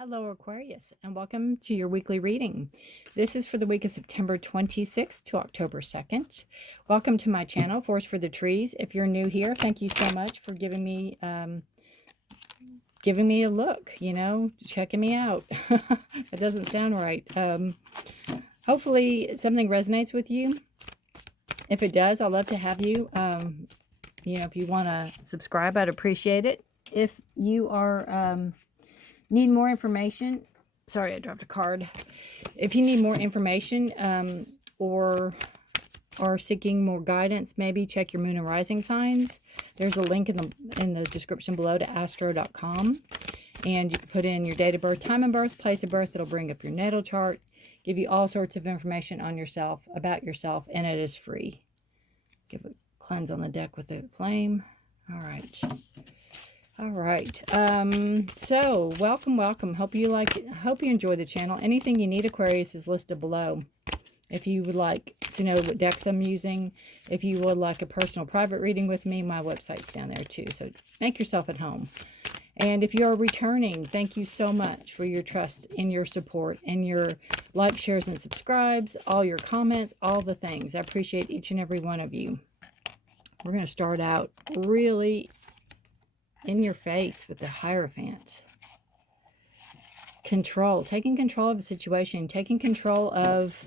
Hello, Aquarius, and welcome to your weekly reading. This is for the week of September 26th to October 2nd. Welcome to my channel, Forest for the Trees. If you're new here, thank you so much for giving me a look, checking me out. That doesn't sound right. Hopefully something resonates with you. If it does, I'd love to have you. If you want to subscribe, I'd appreciate it. If you are... need more information, sorry I dropped a card. If you need more information or are seeking more guidance, maybe check your moon and rising signs. There's a link in the description below to astro.com, and you can put in your date of birth, time of birth, place of birth. It'll bring up your natal chart, give you all sorts of information on yourself, about yourself, and it is free. Give a cleanse on the deck with the flame. All right. So welcome. Hope you enjoy the channel. Anything you need, Aquarius, is listed below. If you would like to know what decks I'm using, if you would like a personal private reading with me, my website's down there too. So make yourself at home. And if you're returning, thank you so much for your trust and your support and your likes, shares, and subscribes, all your comments, all the things. I appreciate each and every one of you. We're going to start out really in your face with the Hierophant. Control, taking control of a situation, taking control of,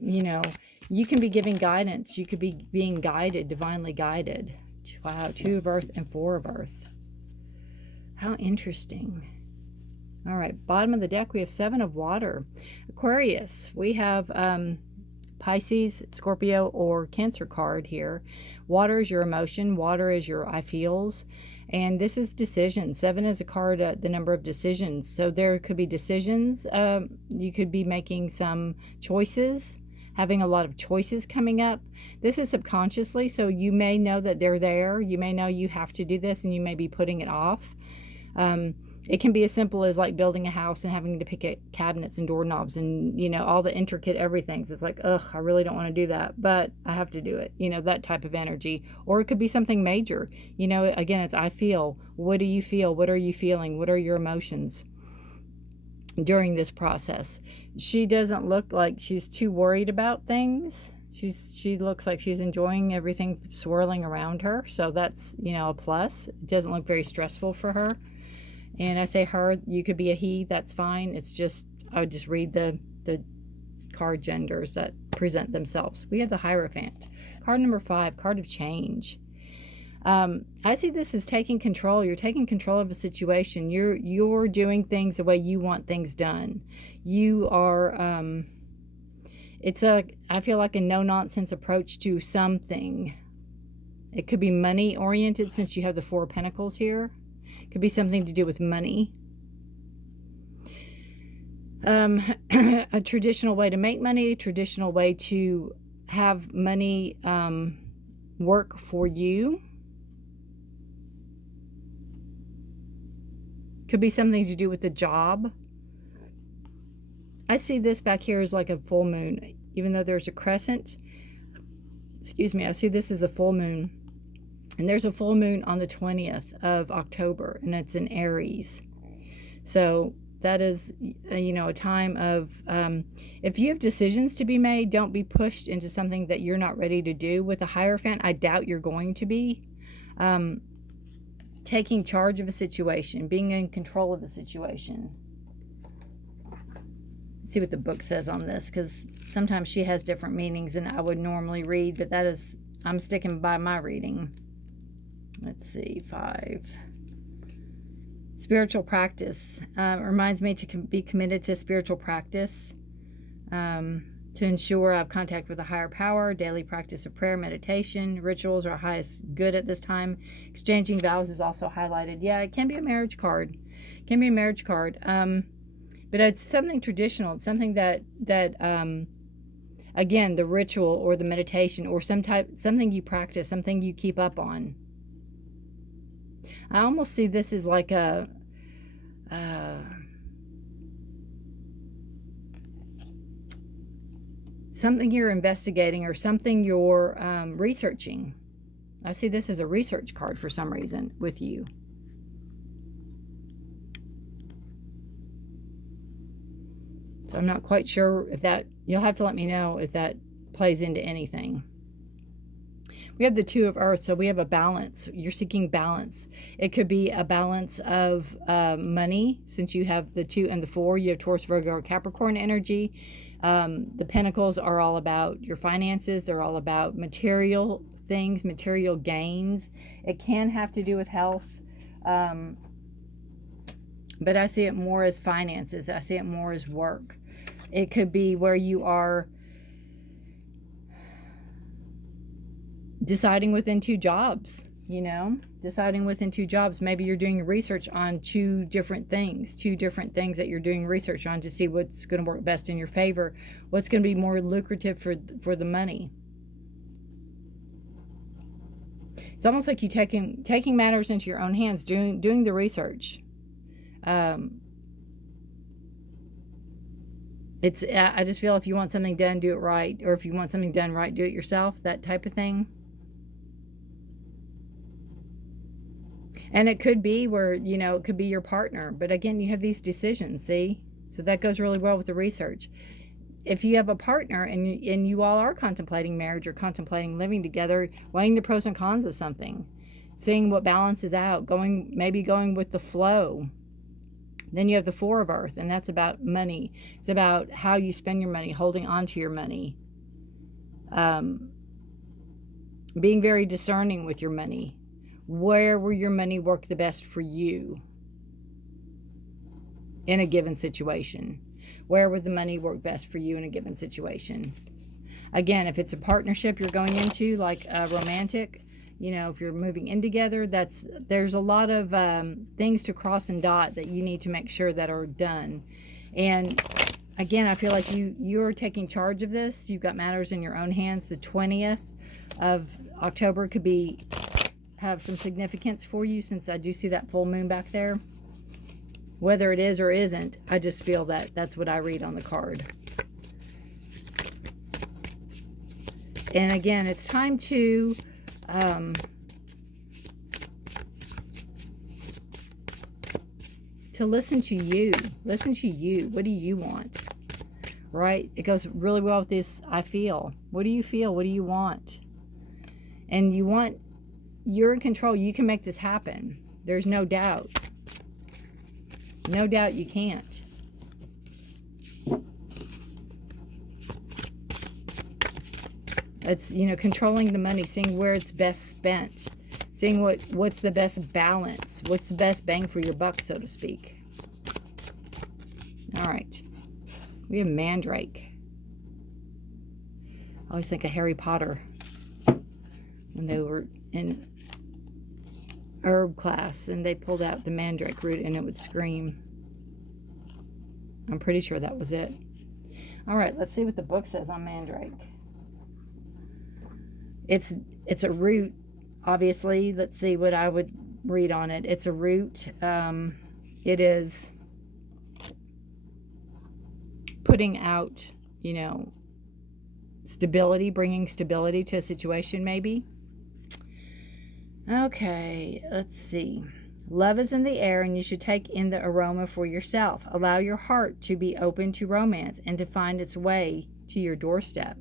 you can be giving guidance. You could be being guided, divinely guided. Wow, 2 of Earth and 4 of Earth. How interesting. All right, bottom of the deck, we have 7 of Water. Aquarius, we have Pisces, Scorpio, or Cancer card here. Water is your emotion. Water is your I feels. And this is decision. 7 is a card, the number of decisions. So there could be decisions. You could be making some choices, having a lot of choices coming up. This is subconsciously, so you may know that they're there. You may know you have to do this, and you may be putting it off. It can be as simple as like building a house and having to pick at cabinets and doorknobs and, all the intricate everythings. It's like, ugh, I really don't want to do that, but I have to do it. That type of energy. Or it could be something major. Again, it's I feel. What do you feel? What are you feeling? What are your emotions during this process? She doesn't look like she's too worried about things. She looks like she's enjoying everything swirling around her. So that's, a plus. It doesn't look very stressful for her. And I say her, you could be a he, that's fine. It's just, I would just read the card genders that present themselves. We have the Hierophant. Card number 5, card of change. I see this as taking control. You're taking control of a situation. You're doing things the way you want things done. You are, I feel like a no-nonsense approach to something. It could be money-oriented since you have the 4 of Pentacles here. Could be something to do with money. A traditional way to make money, a traditional way to have money work for you. Could be something to do with the job. I see this back here as like a full moon. Even though there's a crescent, I see this as a full moon. And there's a full moon on the 20th of October, and it's in Aries. So that is, a time of, if you have decisions to be made, don't be pushed into something that you're not ready to do. With a Hierophant, I doubt you're going to be. Taking charge of a situation, being in control of a situation. Let's see what the book says on this, because sometimes she has different meanings than I would normally read, but I'm sticking by my reading. Let's see, 5. Spiritual practice. Reminds me to be committed to spiritual practice. To ensure I have contact with a higher power. Daily practice of prayer, meditation. Rituals are highest good at this time. Exchanging vows is also highlighted. Yeah, it can be a marriage card. But it's something traditional. It's something that again, the ritual or the meditation or something you practice, something you keep up on. I almost see this as like a something you're investigating or something you're researching. I see this as a research card for some reason with you. So I'm not quite sure if that, you'll have to let me know if that plays into anything. We have the Two of Earth, so we have a balance. You're seeking balance. It could be a balance of money, since you have the 2 and the 4. You have Taurus, Virgo, or Capricorn energy. The Pentacles are all about your finances. They're all about material things, material gains. It can have to do with health, but I see it more as finances. I see it more as work. It could be where you are deciding within 2 jobs, deciding within 2 jobs. Maybe you're doing research on 2 different things that you're doing research on to see what's going to work best in your favor, what's going to be more lucrative for the money. It's almost like you taking matters into your own hands, doing the research. I just feel if you want something done, do it right, or if you want something done right, do it yourself, that type of thing. And it could be where, it could be your partner. But again, you have these decisions, see? So that goes really well with the research. If you have a partner and you all are contemplating marriage or contemplating living together, weighing the pros and cons of something, seeing what balances out, maybe going with the flow. Then you have the 4 of Earth, and that's about money. It's about how you spend your money, holding on to your money. Being very discerning with your money. Where will your money work the best for you in a given situation? Where would the money work best for you in a given situation? Again, if it's a partnership you're going into, like a romantic, if you're moving in together, there's a lot of things to cross and dot that you need to make sure that are done. And again, I feel like you're taking charge of this. You've got matters in your own hands. The 20th of October could have some significance for you, since I do see that full moon back there. Whether it is or isn't, I just feel that that's what I read on the card. And again, it's time to listen to you. Listen to you. What do you want? Right? It goes really well with this, I feel. What do you feel? What do you want? And you're in control. You can make this happen. There's no doubt. No doubt you can't. It's, controlling the money, seeing where it's best spent, seeing what's the best balance, what's the best bang for your buck, so to speak. All right. We have Mandrake. I always think of Harry Potter when they were in herb class and they pulled out the mandrake root and it would scream. I'm pretty sure that was it. All right, let's see what the book says on mandrake. It's a root, obviously. Let's see what I would read on it. It's a root. It is putting out, stability, bringing stability to a situation, maybe. Okay, let's see. Love is in the air, and you should take in the aroma for yourself. Allow your heart to be open to romance and to find its way to your doorstep.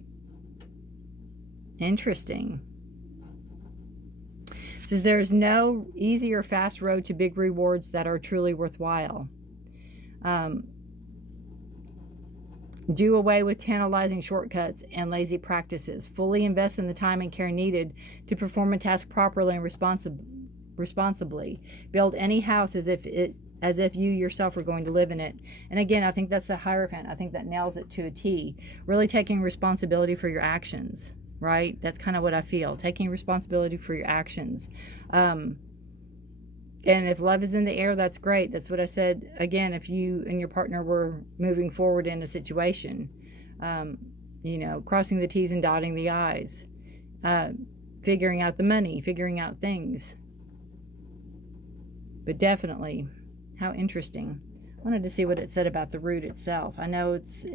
Interesting. It says there's no easy or fast road to big rewards that are truly worthwhile. Do away with tantalizing shortcuts and lazy practices. Fully invest in the time and care needed to perform a task properly and responsibly. Build any house as if you yourself were going to live in it. And again, I think that's the Hierophant. I think that nails it to a T. Really taking responsibility for your actions, right? That's kind of what I feel. Taking responsibility for your actions. And if love is in the air, that's great. That's what I said. Again, if you and your partner were moving forward in a situation, crossing the T's and dotting the I's, figuring out the money, figuring out things. But definitely, how interesting. I wanted to see what it said about the root itself. I know it's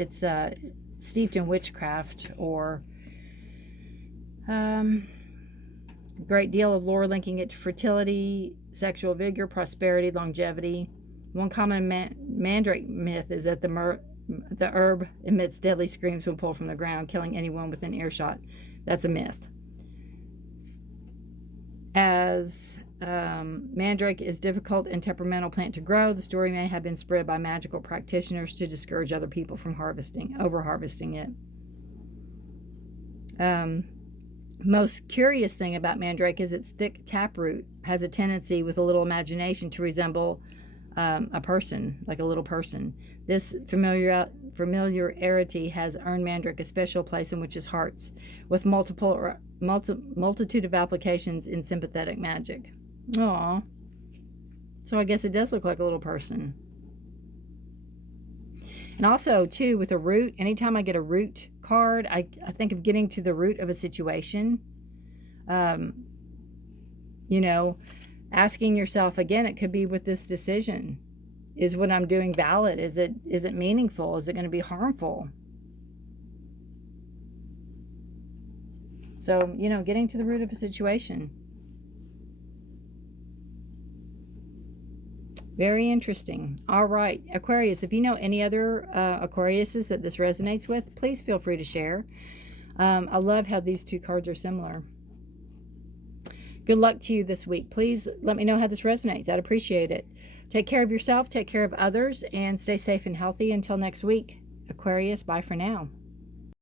steeped in witchcraft or a great deal of lore linking it to fertility, sexual vigor, prosperity, longevity. One common mandrake myth is that the The herb emits deadly screams when pulled from the ground, killing anyone within earshot. That's a myth. As mandrake is difficult and temperamental plant to grow, the story may have been spread by magical practitioners to discourage other people from over-harvesting it. Most curious thing about mandrake is its thick taproot has a tendency, with a little imagination, to resemble a person, like a little person. This familiarity has earned mandrake a special place in witches' hearts, with multitude of applications in sympathetic magic. Aww. So I guess it does look like a little person. And also, too, with a root, anytime I get a root card, I think of getting to the root of a situation. You know, asking yourself, again, it could be with this decision. Is what I'm doing valid? Is it meaningful? Is it going to be harmful? So, you know, getting to the root of a situation. Very interesting. All right, Aquarius, if you know any other Aquariuses that this resonates with, please feel free to share. I love how these two cards are similar. Good luck to you this week. Please let me know how this resonates. I'd appreciate it. Take care of yourself, take care of others, and stay safe and healthy until next week. Aquarius, bye for now.